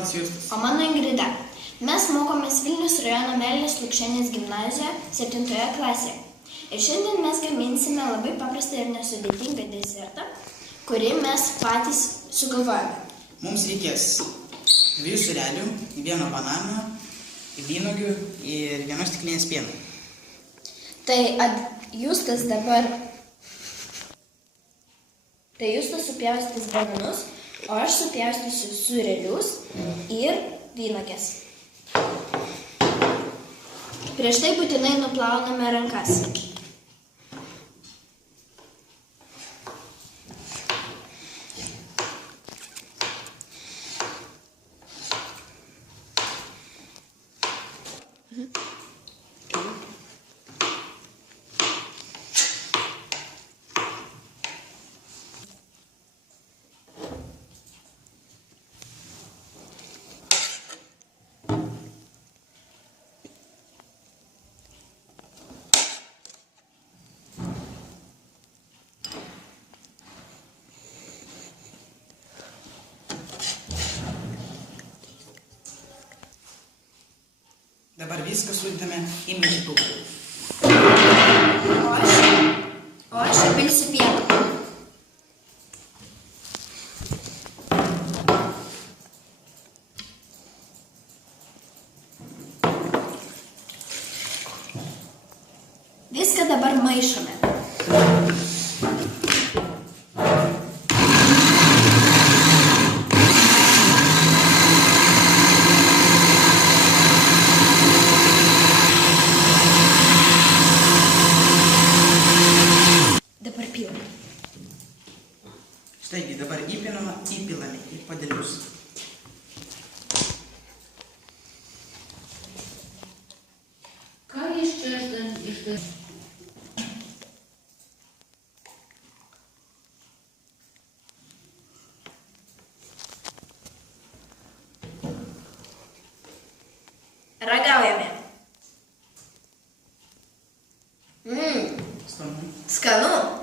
vardas Justas. O mano Ingrida. Mes mokomės Vilniaus rajono Meilės Lukšienės gimnazijoje 7 klasėje. Ir šiandien mes gaminsime labai paprastą ir nesudėtingą desertą, kurį mes patys sugalvojame. Mums reikės 2 sūrelių, 1 banano, vynuogių ir 1 stiklinės pieno. Tai Justas supjaustys bananus, o aš supjaustysiu sūrelius ir vynuoges. Prieš tai būtinai nuplauname rankas. Dabar viską sudedame į maišytuvą. O aš įpilsiu pieną. Viską dabar maišome. Taigi dabar įpilame į puodelius. Ką iš Ragaujame. Skanu.